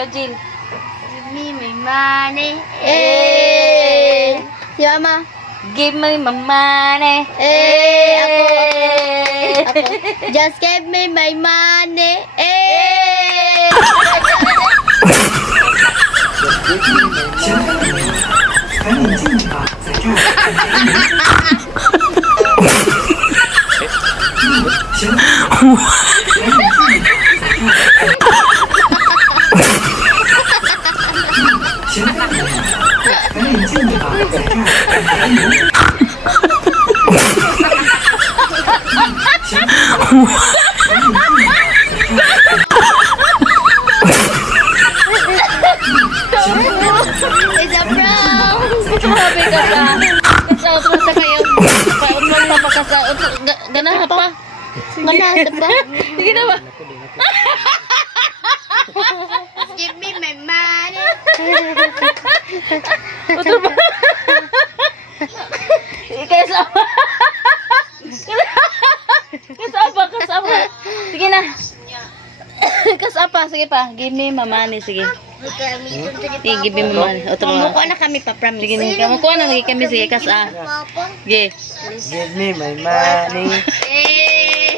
Ikaw, Jill. Give me my money. Eh. Si Mama. Give me my money. Ako. Just give me my money. Eh. It's a prank. Sabi ka pa. Kasaot mo sa kayo. Paon mo na makasaot. Ganahan pa. Manasa pa. Sige na ba? Give me my money. Utol ba? Kasama. Kasama. Sige na. Kasapa, sige pa. Give me my money, sige. Sige, give me my money. Utol ba? Mamuko na kami pa, promise. Sige na. Kamukuha na lagi kami, sige. Kasa. Sige. Give me my money. Eh.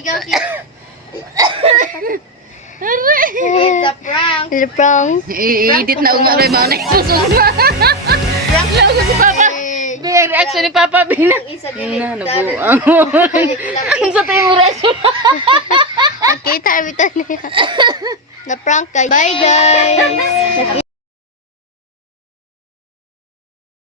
Ikaw si... It's a prank. It's a prank. I-edit na umaro yung mga nagsusunod. Prank Lang ko si Papa. Bigay reaction ni Papa. Binang. Isa Na, din. nabuang. Ang sa tayo mo reaction. Nakita, abitan niya. Na prank kayo. Bye guys.